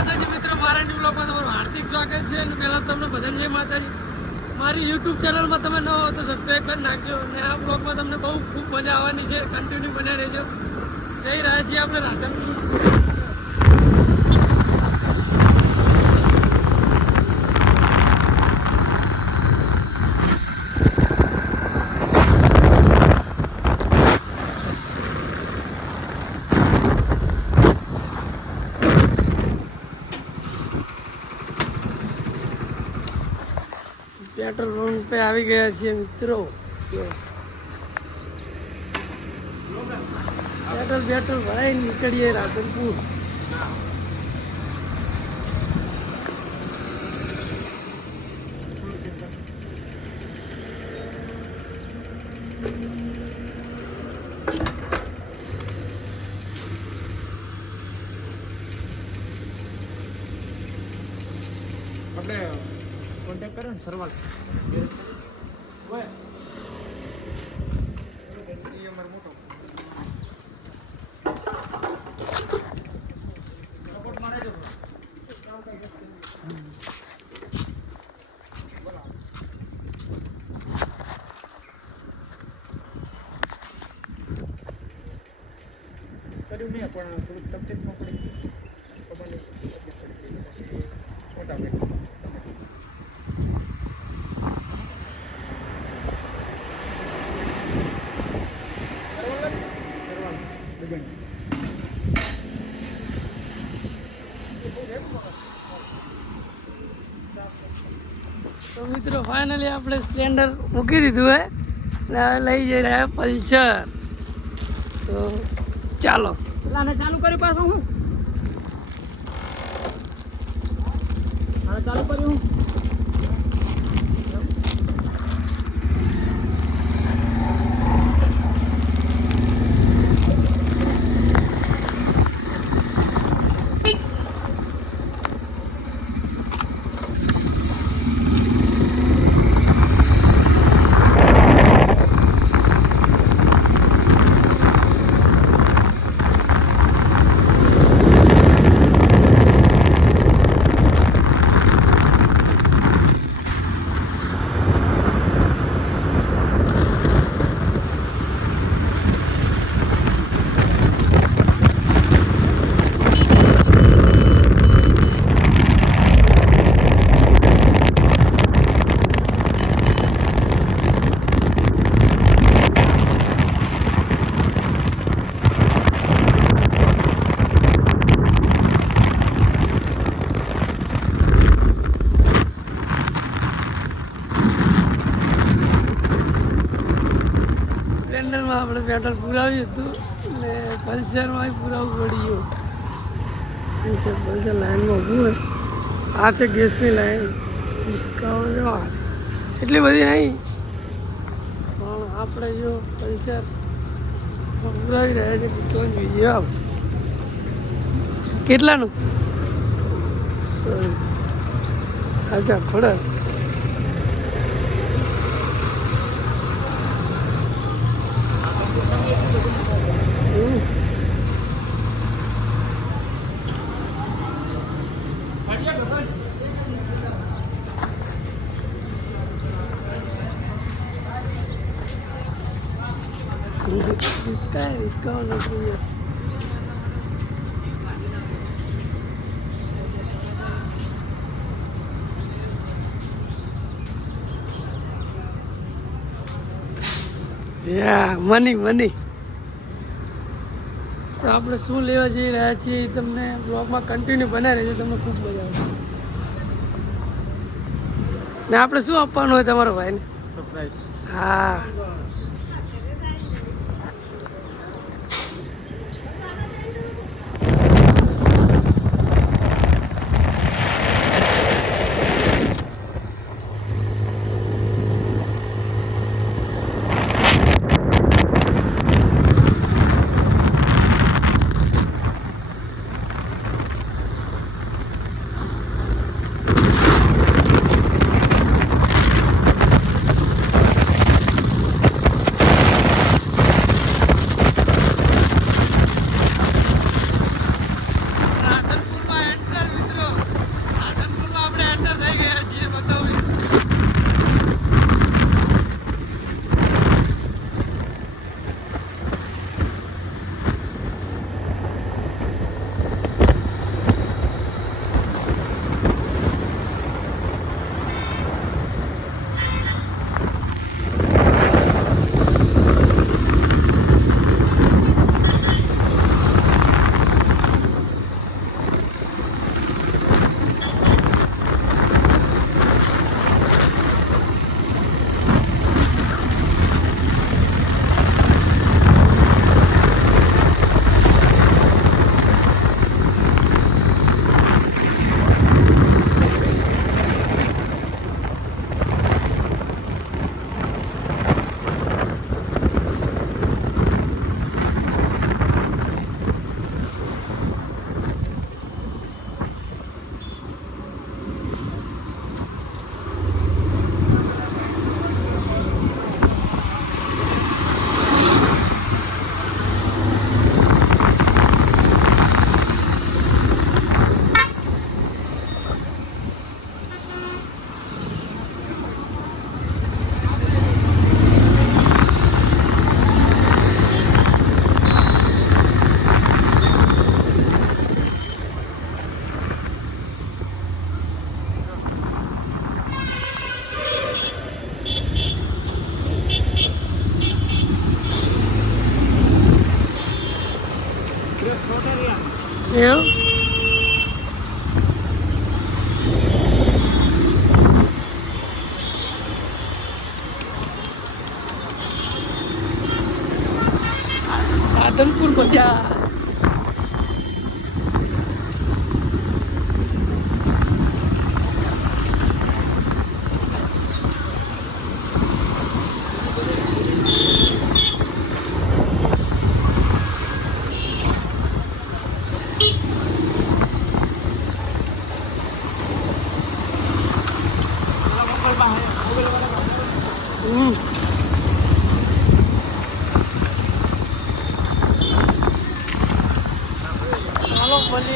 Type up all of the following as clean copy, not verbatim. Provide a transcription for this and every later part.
માતાજી મિત્રો, મારા ન્યૂ બ્લોગમાં તમારું હાર્દિક સ્વાગત છે. અને પહેલાં તમને બધાને જય માતાજી. મારી યુટ્યુબ ચેનલમાં તમે ન હો તો સબસ્ક્રાઈબ કરી નાખજો. અને આ બ્લોગમાં તમને બહુ ખૂબ મજા આવવાની છે. કન્ટિન્યુ બન્યા રહેજો. જઈ રહ્યા છીએ આપણે રાધનપુર. પેટ્રોલ પંપ પે આવી ગયા છીએ મિત્રો. પેટ્રોલ ભરાઈ નીકળીએ રાધનપુર. આપણે કોન્ટેક્ટ કરો ને સરવાલ મોટો સપોર્ટ મારે છે. કર્યું નહીં પણ થોડુંક તકલીફમાં પડી મોટા તો મિત્રો ફાઇનલી આપણે સ્પ્લેન્ડર મૂકી દીધું હે ને હવે લઈ જઈ રહ્યા પલ્સર. તો ચાલો ચાલુ કર્યું પાછું હું ચાલુ કર્યું. સ્પ્લેન્ડરમાં આપણે પેટ્રોલ પુરાવ્યું હતું ને પલ્સરમાં પુરાવવું પડ્યું. પલ્સર લાઈનમાં ઊભું હોય. આ છે ગેસની લાઈન. એટલી બધી નહીં પણ આપણે જો પલ્સર પુરાવી રહ્યા છે. કેટલાનું જોઈએ આપ કેટલાનું અચ્છા ખોડા इसका नहीं. યા મની તો આપણે શું લેવા જઈ રહ્યા છીએ તમને બ્લોગમાં કન્ટિન્યુ બનાવી રહેજો. તમને ખૂબ મજા આવશે. ને આપણે શું આપવાનું હોય તમારો ભાઈને? સરપ્રાઈઝ. હા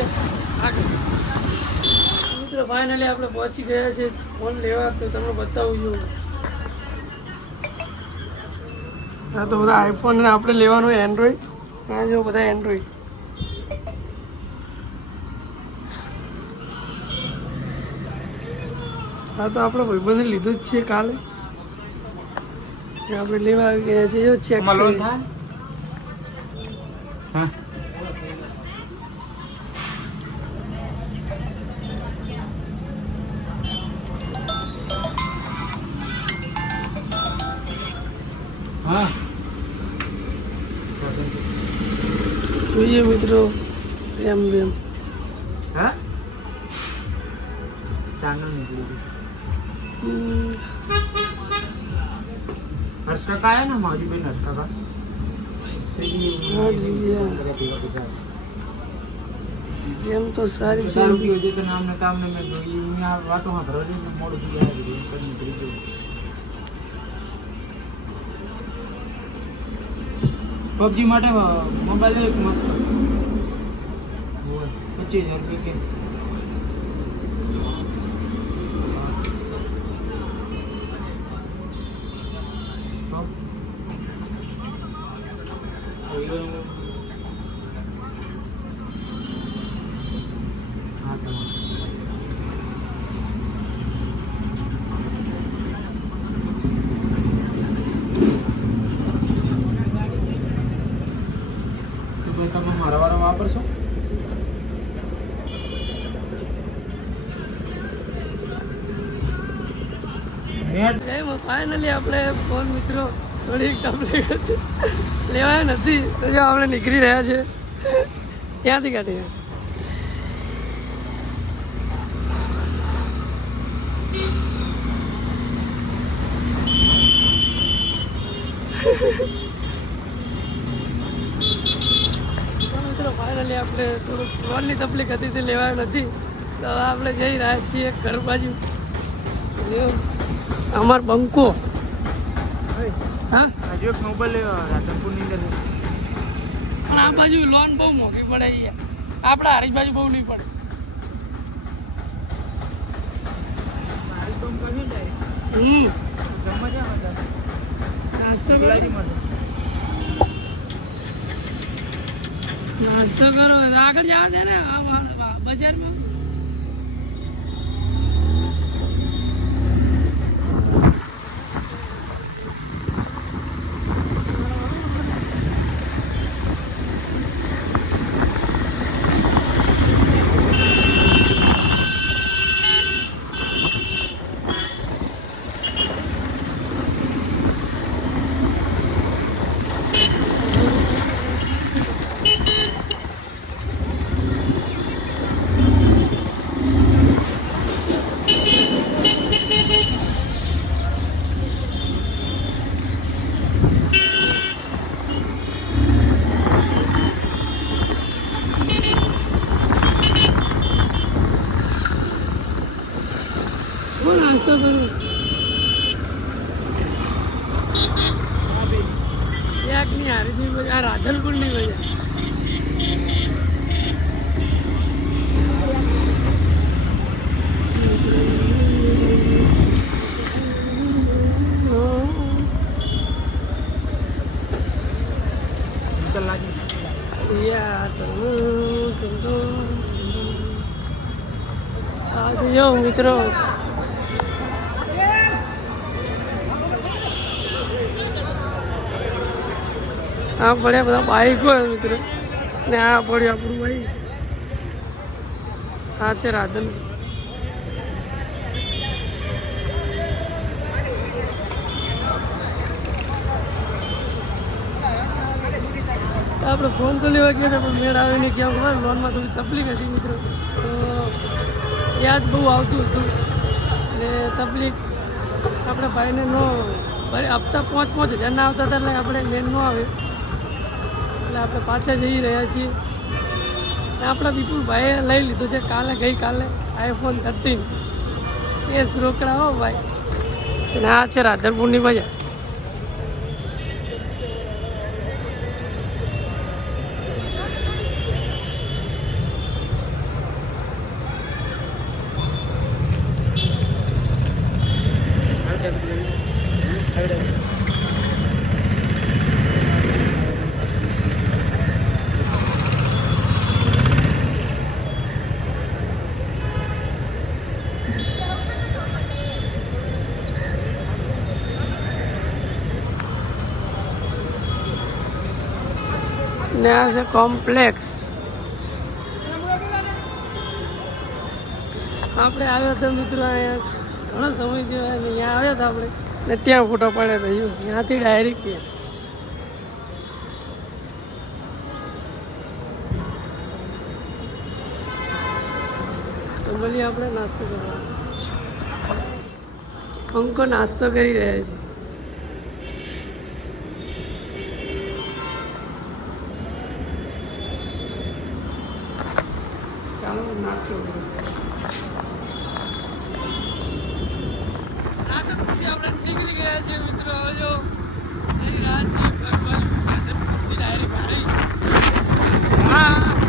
મળીએ આગળ. મિત્રો ફાઇનલી આપણે પહોંચી ગયા છે ફોન લેવા, તો તમને બતાવું છું. હા તો બધા આઈફોન ને આપણે લેવાનું એન્ડ્રોઈડ. હા જો બધા એન્ડ્રોઈડ. હા તો આપણે ભાઈબંધે લીધું જ છે કાલે, આપણે લેવા આવી ગયા છીએ. જો ચેક લોન થાય હા હા જોઈએ મિત્રો એમ બેમ. હા ચાનો નીકળી ગયું. હર્ષ કાકા આયા ને મારી બેન હર્ષ કાકા એમ તો સારી છે. દારૂ પીવો છે તો નામ ને કામ ને મેં જોઈ આ વાતો માં ભરો ને મોડું થઈ ગયા નીકળી ગયું. પબજી માટે મોબાઈલ એક મસ્ત 25,000 રૂપિયા કે તમે મારા વાળા વાપરશો? ફાઇનલી આપણે ફોન મિત્રો થોડીક તકલીફ હતી, લેવાય નથી તો જો આપણે નીકળી રહ્યા છે ત્યાંથી કાઢી. મિત્રો ફાઇનલી આપણે થોડુંક ફોનની તકલીફ હતી તે લેવાય નથી, તો આપણે જઈ રહ્યા છીએ ઘર બાજુ. અમાર બંકો હા હજુ એક મોબાઈલ રાધનપુરની અંદર પણ આ બાજુ લોન બહુ મોંઘી પડે યાર, આપણા હરીશ બાજુ બહુ નહીં પડે. નાસ્તો કરો આગળ જવા દે ને બજારમાં. નાસ્તો કરું શેકની હારીની બજાર, આ રાધનપુરની બજાર. જો મિત્રો આ પડ્યા બધા બાઈક હોય મિત્રો, ને આ પડ્યું આપણું ભાઈ. આ છે રાધન. આપણે ફોન તો લેવા ગયા હતા પણ મેળ આવે નહીં, ક્યાં ખબર લોનમાં થોડી તકલીફ હતી મિત્રો, તો વ્યાજ બહુ આવતું હતું ને તકલીફ આપણે ભાઈને નો હપ્તા 5,000 ના આવતા હતા, એટલે આપણે મેન ન આવે એટલે આપણે પાછા જઈ રહ્યા છીએ. આપણા વિપુલભાઈએ લઈ લીધો છે ગઈકાલે iPhone 13 કેસ રોકડા હો ભાઈ. અને આ છે રાધનપુરની બજાર. ને આ છે કોમ્પ્લેક્સ. આપણે આવ્યા હતા મિત્રો અહીંયા ઘણો સમય થયો અહીંયા આવ્યા હતા આપણે ને ત્યાં ફોટો પાડ્યા હતા ત્યાંથી ડાયરેક્ટ ત્યાં. તો મળીએ આપણે નાસ્તો કરવા. અંકો નાસ્તો કરી રહ્યા છે. ચાલો નાસ્તો કરીએ. આપણે નીકળી ગયા છીએ મિત્રો. હવે જો જઈ રહ્યા છીએ ઘર બાજુ ડાયરેક્ટ ગાડી. હા